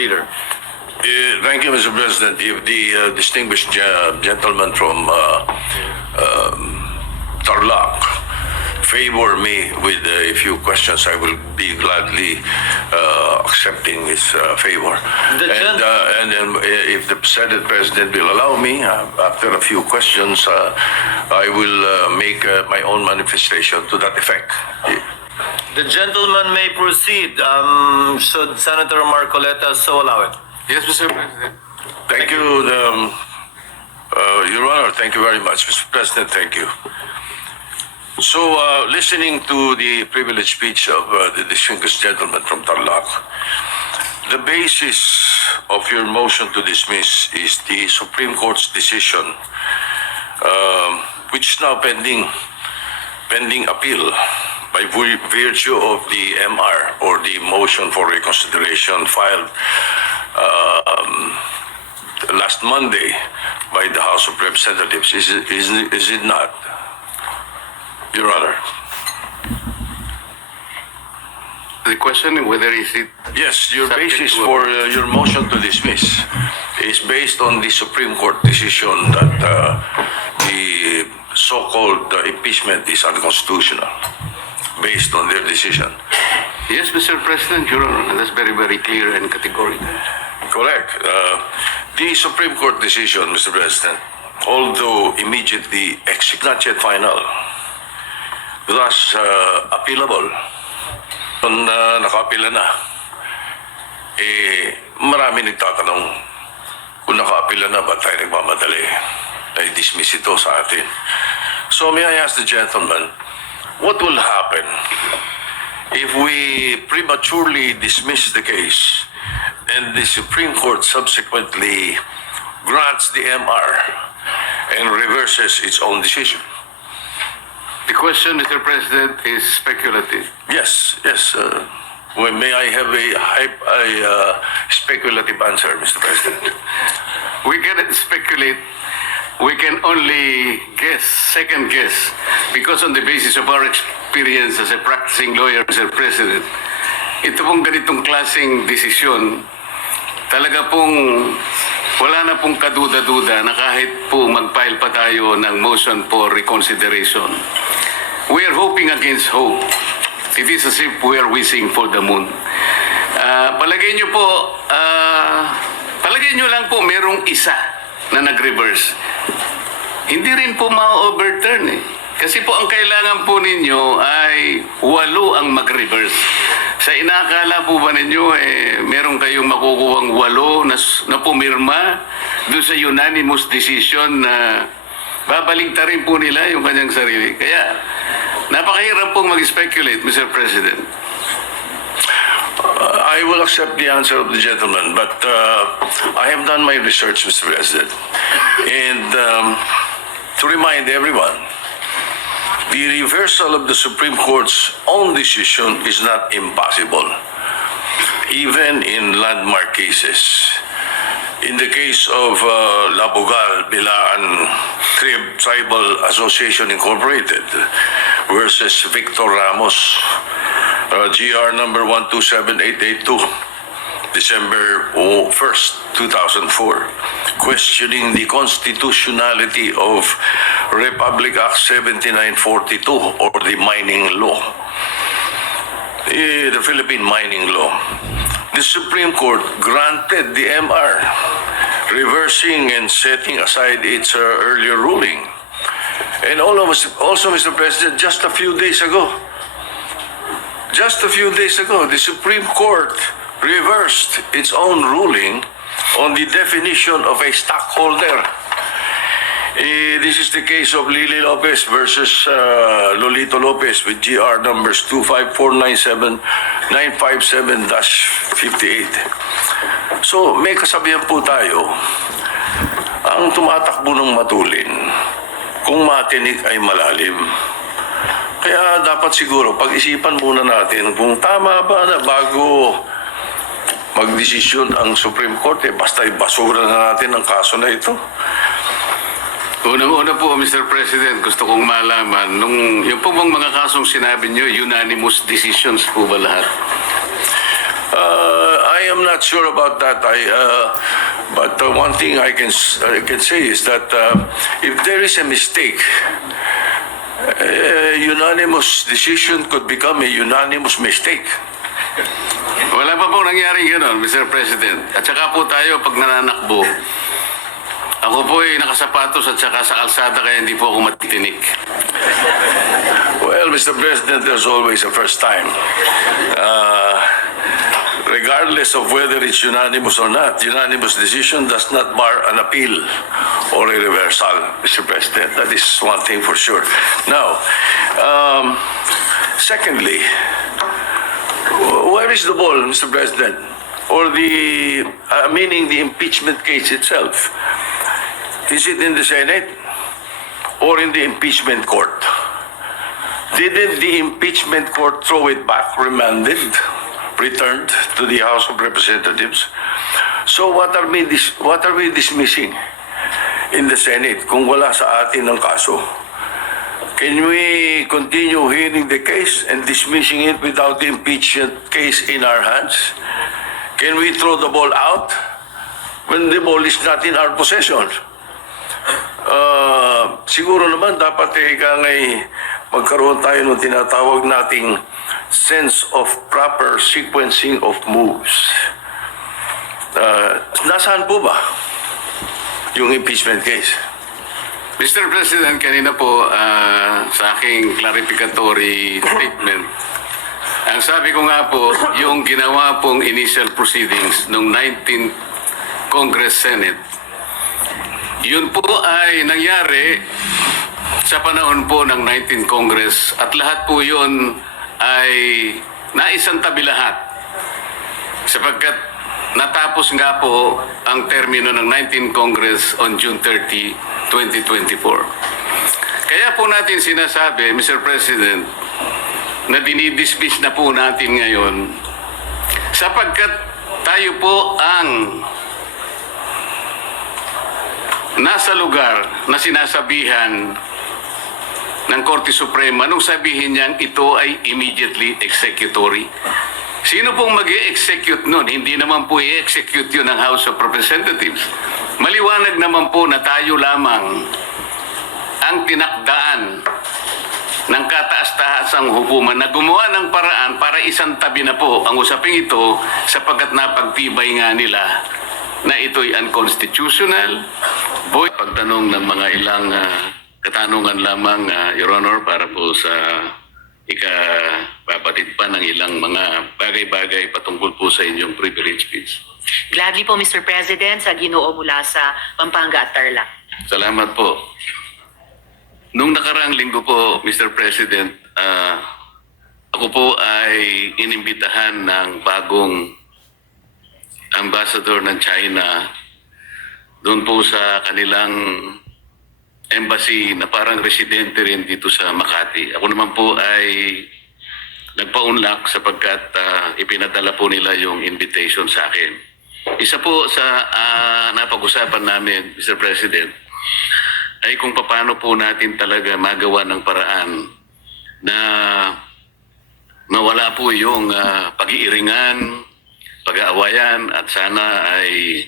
Leader. Thank you, Mr. President. If the distinguished gentleman from Tarlac favor me with a few questions, I will be gladly accepting his favor. And then if the Senate President will allow me, after a few questions, I will make my own manifestation to that effect. The gentleman may proceed. Should Senator Marcoleta so allow it? Yes, Mr. President. Thank you, Your Honor. Thank you very much, Mr. President. Thank you. So, listening to the privileged speech of the distinguished gentleman from Tarlac, the basis of your motion to dismiss is the Supreme Court's decision, which is now pending appeal by virtue of the MR, or the motion for reconsideration filed last Monday by the House of Representatives. Is it not, Your Honor? The question whether is it Yes, your subject basis to for your motion to dismiss is based on the Supreme Court decision that the so-called impeachment is unconstitutional, based on their decision. Yes, Mr. President, Your Honor, that's very, very clear and categorical. Correct. The Supreme Court decision, Mr. President, although immediately not yet final, thus appealable, kung naka-apila na, marami nagtatanong kung naka-apila na, ba't tayo nagmamadali na i-dismiss ito sa atin? So may I ask the gentleman, what will happen if we prematurely dismiss the case and the Supreme Court subsequently grants the MR and reverses its own decision? The question, Mr. President, is speculative. Yes. May I have a speculative answer, Mr. President? We cannot speculate. We can only guess, second guess, because on the basis of our experience as a practicing lawyer, Mr. President, ito pong ganitong klaseng desisyon, talaga pong wala na pong kaduda-duda na kahit po mag-file pa tayo ng motion for reconsideration. We are hoping against hope. It is as if we are wishing for the moon. Palagay nyo lang po merong isa na nag-reverse. Hindi rin po ma-overturn eh. Kasi po ang kailangan po ninyo ay 8 ang mag-reverse. Sa inakala po ba ninyo meron kayong makukuhang 8 na pumirma doon sa unanimous decision na babaligtarin po nila yung kanyang sarili. Kaya napakahirap pong mag-speculate, Mr. President. I will accept the answer of the gentleman, but I have done my research, Mr. President. And to remind everyone, the reversal of the Supreme Court's own decision is not impossible, even in landmark cases. In the case of Labogal, Bilaan Tribal Association Incorporated versus Victor Ramos, GR number 127882, December 1st, 2004, questioning the constitutionality of Republic Act 7942, or the mining law, the Philippine mining law. The Supreme Court granted the MR, reversing and setting aside its earlier ruling. And also, Mr. President, just a few days ago, the Supreme Court reversed its own ruling on the definition of a stockholder. This is the case of Lily Lopez versus Lolito Lopez with GR numbers 25497-957-58. So, may kasabihan po tayo, ang tumatakbo ng matulin, kung matinik ay malalim. Kaya dapat siguro pag-isipan muna natin kung tama ba na bago magdesisyon ang Supreme Court, basta ibasura na natin ang kaso na ito. Unang-una po, Mr. President, gusto kong malaman, yung po bang mga kasong sinabi nyo, unanimous decisions po ba lahat? I I am not sure about that. But one thing I can say is that if there is a mistake, unanimous decision could become a unanimous mistake. Wala pa pong nangyaring gano'n, Mr. President. At saka po tayo, pag nananakbo, ako po ay nakasapatos at saka sa kalsada kaya hindi po ako matitinik. Well, Mr. President, there's always a first time. Regardless of whether it's unanimous or not, unanimous decision does not bar an appeal or a reversal, Mr. President. That is one thing for sure. Now, secondly, where is the ball, Mr. President? Or meaning the impeachment case itself? Is it in the Senate or in the impeachment court? Didn't the impeachment court throw it back, remanded, returned to the House of Representatives? So what are we dismissing in the Senate kung wala sa atin ang kaso? Can we continue hearing the case and dismissing it without the impeachment case in our hands? Can we throw the ball out when the ball is not in our possession? Siguro naman dapat magkaroon tayo ng tinatawag nating sense of proper sequencing of moves. Nasaan po ba yung impeachment case? Mr. President, kanina po sa aking clarificatory statement, ang sabi ko nga po, yung ginawa pong initial proceedings noong 19th Congress Senate, yun po ay nangyari sa panahon po ng 19th Congress at lahat po yun ay naisantabi lahat sapagkat natapos nga po ang termino ng 19th Congress on June 30, 2024. Kaya po natin sinasabi, Mr. President, na dinidismiss na po natin ngayon sapagkat tayo po ang nasa lugar na sinasabihan ng Korte Suprema nung sabihin niyang ito ay immediately executory. Sino pong mag-i-execute nun? Hindi naman po i-execute yun ng House of Representatives. Maliwanag naman po na tayo lamang ang tinakdaan ng kataas-taasang hukuman na gumawa ng paraan para isang tabi na po ang usaping ito sapagkat napagtibay nga nila na ito'y unconstitutional. Boy, pagtanong ng mga ilang katanungan lamang, Your Honor, para po sa ikababatid pa ng ilang mga bagay-bagay patungkol po sa inyong privilege speech. Gladly po, Mr. President, sa Ginoo mula sa Pampanga at Tarlac. Salamat po. Nung nakaraang linggo po, Mr. President, ako po ay inimbitahan ng bagong ambassador ng China doon po sa kanilang embassy na parang residente rin dito sa Makati. Ako naman po ay nagpa-unlock sapagkat ipinadala po nila yung invitation sa akin. Isa po sa napag-usapan namin, Mr. President, ay kung paano po natin talaga magawa ng paraan na mawala po yung pag-iiringan, pag-aawayan at sana ay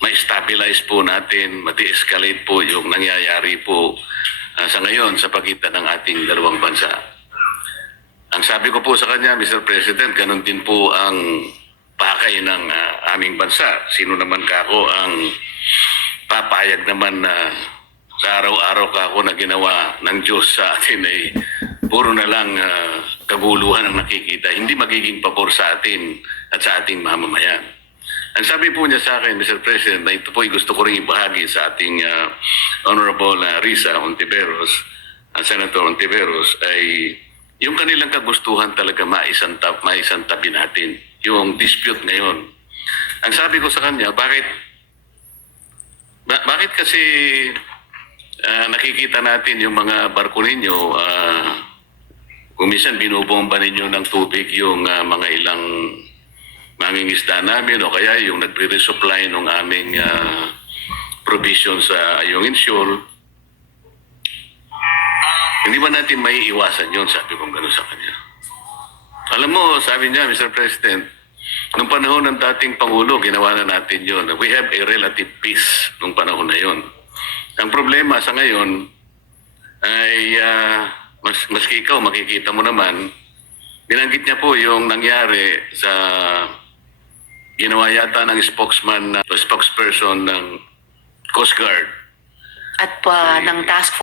ma-stabilize po natin, ma-de-escalate po yung nangyayari po sa ngayon sa pagitan ng ating dalawang bansa. Ang sabi ko po sa kanya, Mr. President, ganun din po ang pakay ng aming bansa. Sino naman kako ang papayag naman na sa araw-araw kako na ginawa ng Diyos sa atin ay puro na lang kaguluhan ang nakikita. Hindi magiging pabor sa atin at sa ating mamamayan. Ang sabi po niya sa akin, Mr. President, na ito po ay gusto ko rin ibahagi sa ating Honorable Risa Ontiveros, Senator Ontiveros, ay yung kanilang kagustuhan talaga maisantabi natin, yung dispute ngayon. Ang sabi ko sa kanya, bakit kasi nakikita natin yung mga barko ninyo, kung minsan binubomba ninyo ng tubig yung mga ilang mangingisda namin o kaya yung nagre-resupply ng aming provision sa Ayungin Shoal. Hindi ba natin may iwasan yun? Sabi kong gano'n sa kanya. Alam mo, sabi niya, Mr. President, Nung panahon ng dating Pangulo, ginawa na natin yun. We have a relative peace nung panahon na yun. Ang problema sa ngayon ay, maski ikaw, makikita mo naman, binanggit niya po yung nangyari sa ginawa yata ng spokesperson ng Coast Guard. At ng task